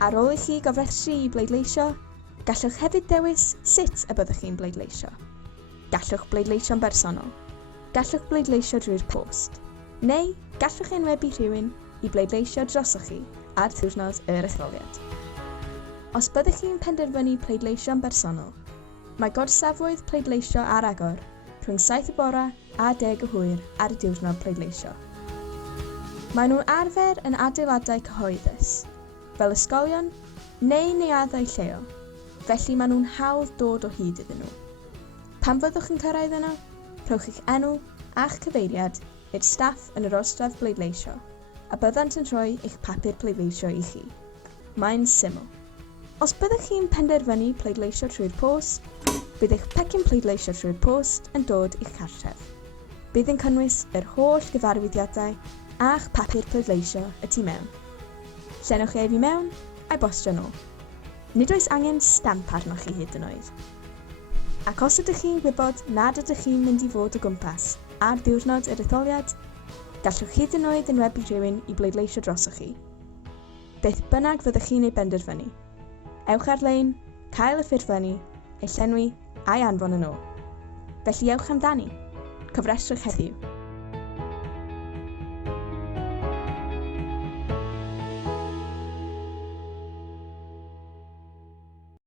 Ar ôl i chi gofrestru i bleidleisio, gallwch hefyd dewis sut y byddwch chi'n bleidleisio. Gallwch bleidleisio'n bersonol, gallwch bleidleisio drwy'r post, neu gallwch enwebu rhywun i bleidleisio drosoch chi ar ddiwrnod yr etholiad. Os byddwch chi'n penderfynu pleidleisio'n bersonol, mae gorsafwydd pleidleisio ar agor rhwng 7 y bore a 10 y hwyr ar y diwrnod pleidleisio. Mae nhw'n arfer yn adeiladau cyhoeddus, fel ysgolion neu neuaddau lleol, felly mae nhw'n hawdd dod o hyd iddyn nhw. Pan fyddwch yn cyrraedd yno, rhowch eich enw a'ch cyfeiriad i'r staff yn yr orstraf bleidleisio, a byddant yn rhoi eich papur pleidleisio i chi. Mae'n syml. Os byddwch chi'n penderfynu pleidleisio trwy'r post, bydd eich pecyn pleidleisio trwy'r post yn dod i'ch cartref. Bydd yn cynnwys yr holl gyfarwyddiadau a'ch papur pleidleisio y tu mewn. Llenwch ef i mewn a'i bostio nôl. Nid oes angen stamp arnoch chi hyd yn oed. Ac os ydych chi'n gwybod nad ydych chi'n mynd i fod o gwmpas ar ddiwrnod yr etholiad, gallwch hyd yn oed enwebu rhywun i bleidleisio drosoch chi. Beth bynnag fyddwch chi'n ei benderfynu. Ewch ar-lein, cael y ffurflenni, ei llenwi a'i anfon yn ôl. Felly ewch amdani. Cofrestrwch heddiw.